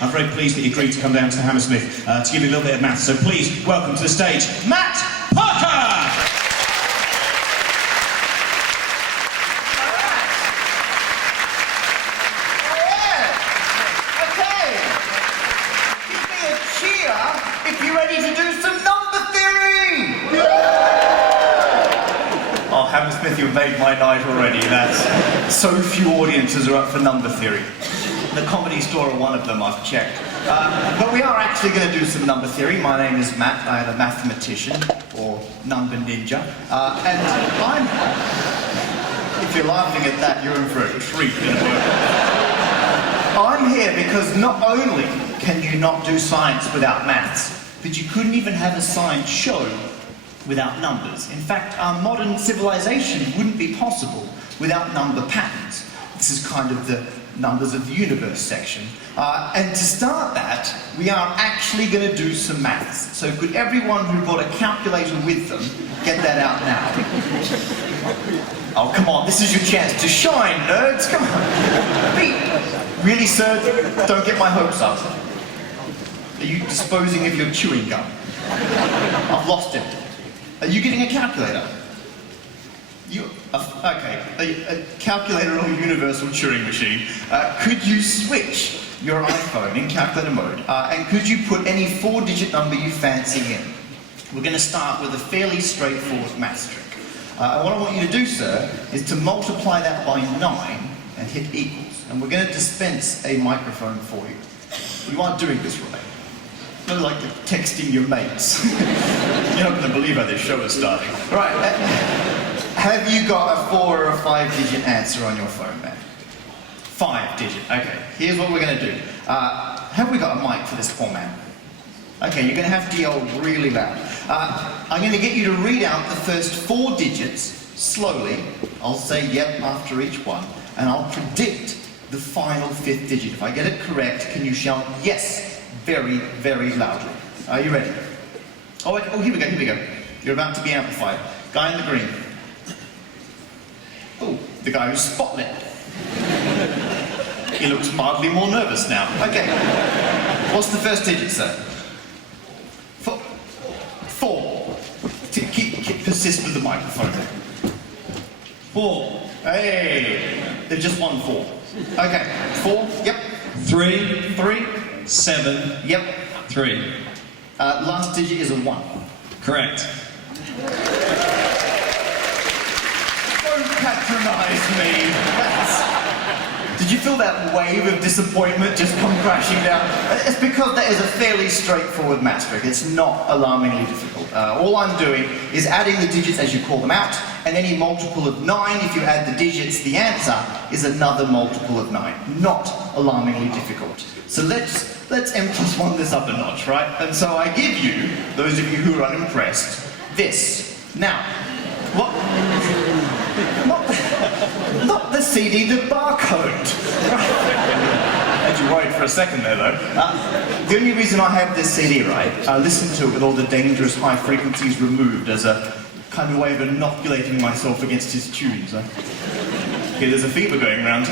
I'm very pleased that you agreed to come down to Hammersmith to give you a little bit of maths. So please welcome to the stage, Matt Parker! If you're ready to do some number theory! Oh, Hammersmith, you've made my night already. That's so few audiences are up for number theory. The Comedy Store are one of them, I've checked. But we are actually going to do some number theory. My name is Matt. I am a mathematician, or number ninja. And I'm... If you're laughing at that, you're in for a treat. I'm here because not only can you not do science without maths, but you couldn't even have a science show without numbers. In fact, our modern civilization wouldn't be possible without number patterns. This is kind of the numbers of the universe section. And to start that, we are actually going to do some maths. So could everyone who brought a calculator with them get that out now? Oh, come on, this is your chance to shine, nerds, come on. Pete, really, sir? Don't get my hopes up. Are you disposing of your chewing gum? I've lost it. Are you getting a calculator? Okay, a calculator or universal Turing machine. Could you switch your iPhone in calculator mode? And could you put any 4-digit number you fancy in? We're going to start with a fairly straightforward maths trick. And what I want you to do, sir, is to multiply that by 9 and hit equals. And we're going to dispense a microphone for you. You aren't doing this right. Not like texting your mates. You're not going to believe how this show is starting. Right. Have you got a 4 or a 5-digit answer on your phone, man? 5-digit. Okay. Here's what we're going to do. Have we got a mic for this poor man? Okay, you're going to have to yell really loud. I'm going to get you to read out the first 4 digits slowly. I'll say yep after each one, and I'll predict the final 5th digit. If I get it correct, can you shout yes very, very loudly? Are you ready? Oh, here we go. You're about to be amplified. Guy in the green. Oh, the guy who's spotlit. He looks mildly more nervous now. Okay. What's the first digit, sir? 4. Persist with the microphone. 4. Hey, there's just one 4. Okay, 4. Yep. 3. 3. 7. Yep. 3. Last digit is a 1. Correct. Don't patronize me. Did you feel that wave of disappointment just come crashing down? It's because that is a fairly straightforward maths trick. It's not alarmingly difficult. All I'm doing is adding the digits as you call them out, and any multiple of 9, if you add the digits, the answer is another multiple of 9. Not alarmingly difficult. So let's M+1 this up a notch, right? And so I give you, those of you who are unimpressed, this. Now, what? Not the CD, the barcode. Had you worried for a second there, though. The only reason I have this CD, right, I listen to it with all the dangerous high frequencies removed as a kind of way of inoculating myself against his tunes. Okay, there's a fever going around.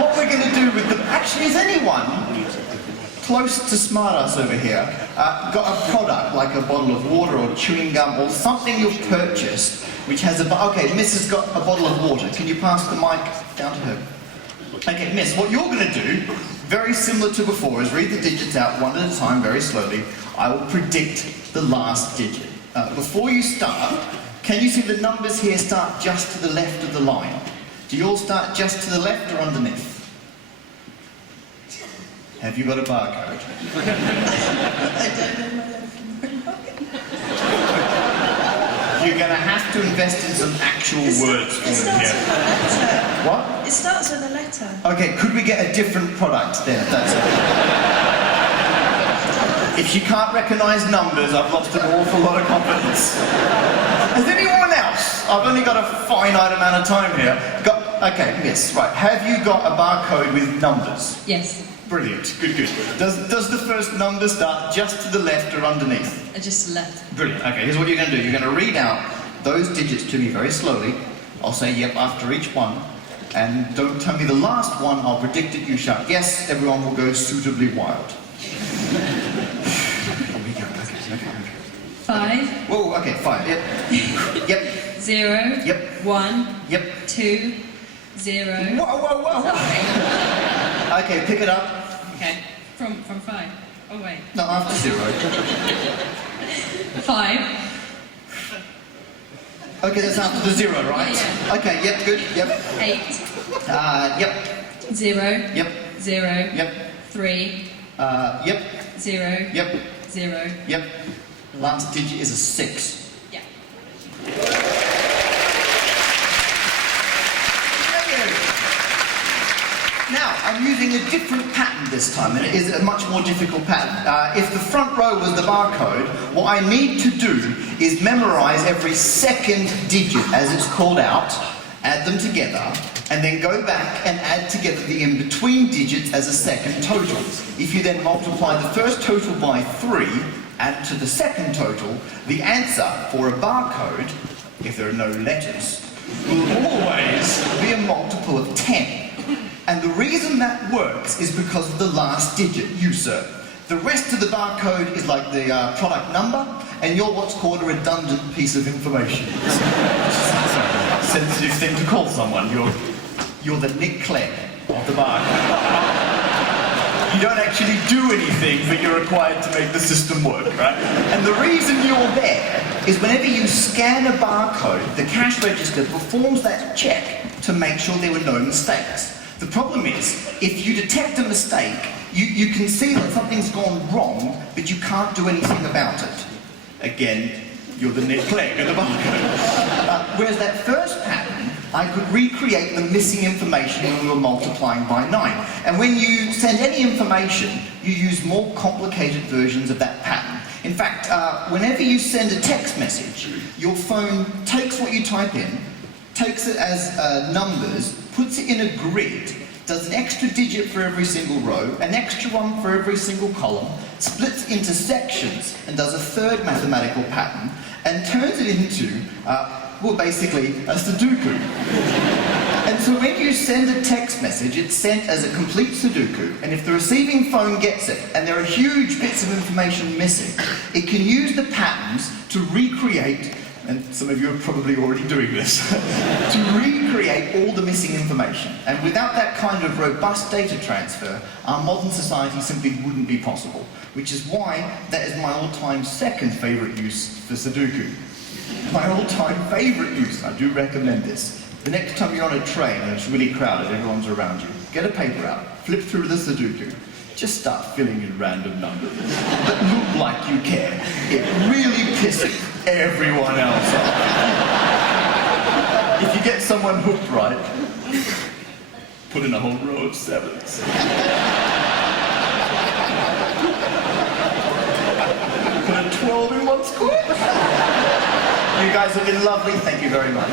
What we're going to do with them... Actually, is anyone close to Smartass over here got a product like a bottle of water or chewing gum or something you've purchased which has a... Okay, Miss has got a bottle of water. Can you pass the mic down to her? Okay, Miss, what you're going to do, very similar to before, is read the digits out one at a time, very slowly. I will predict the last digit. Before you start, can you see the numbers here start just to the left of the line? Do you all start just to the left or underneath? Have you got a barcode? You're going to have to invest in some actual words for them here. What? It starts with a letter. Okay, could we get a different product then? If that's okay. If you can't recognise numbers, I've lost an awful lot of confidence. Has anyone else? I've only got a finite amount of time here. Okay, Miss, right. Have you got a barcode with numbers? Yes. Brilliant. Good. Does the first number start just to the left or underneath? Just left. Brilliant. Okay, here's what you're going to do. You're going to read out those digits to me very slowly. I'll say yep after each one. And don't tell me the last one, I'll predict it, you shout yes, everyone will go suitably wild. Here we go, okay. 5, Whoa, okay, 5, yep. Yep, 0, Yep. 1, yep. 2, 0. Whoa. Sorry. Okay, pick it up. Okay, from 5. Oh wait. No, after 0. 5, Okay, that's after the 0, right? Yeah. Okay, yep, good, yep. 8, Yep, 0, yep, 0, yep. 3, Yep, 0, yep, 0. yep. Last digit is a 6. Yeah. Now, I'm using a different pattern this time, and it is a much more difficult pattern. If the front row was the barcode, what I need to do is memorize every second digit as it's called out, add them together, and then go back and add together the in-between digits as a second total. If you then multiply the first total by 3, add to the second total, the answer for a barcode, if there are no letters, will always be a multiple of 10. And the reason that works is because of the last digit, you sir. The rest of the barcode is like the product number, and you're what's called a redundant piece of information. Sensitive thing to call someone. You're the Nick Clegg of the barcode. You don't actually do anything, but you're required to make the system work, right? And the reason you're there is whenever you scan a barcode, the cash register performs that check to make sure there were no mistakes. The problem is, if you detect a mistake, you can see that something's gone wrong, but you can't do anything about it. Again, you're the Nick Clegg of the barcode. Whereas that first pattern, I could recreate the missing information when we were multiplying by 9. And when you send any information, you use more complicated versions of that pattern. In fact, whenever you send a text message, your phone takes what you type in, takes it as numbers, puts it in a grid, does an extra digit for every single row, an extra one for every single column, splits into sections and does a third mathematical pattern, and turns it into, well, basically, a Sudoku. And so when you send a text message, it's sent as a complete Sudoku, and if the receiving phone gets it, and there are huge bits of information missing, it can use the patterns to recreate, and some of you are probably already doing this, to recreate all the missing information. And without that kind of robust data transfer, our modern society simply wouldn't be possible. Which is why that is my all-time second favourite use for Sudoku. My all-time favourite use, I do recommend this. The next time you're on a train and it's really crowded, everyone's around you, get a paper out, flip through the Sudoku, just start filling in random numbers that look like you care. It really pisses everyone else off. If you get someone hooked right, put in a whole row of 7s. Put a 12 in one square. You guys have been lovely, thank you very much.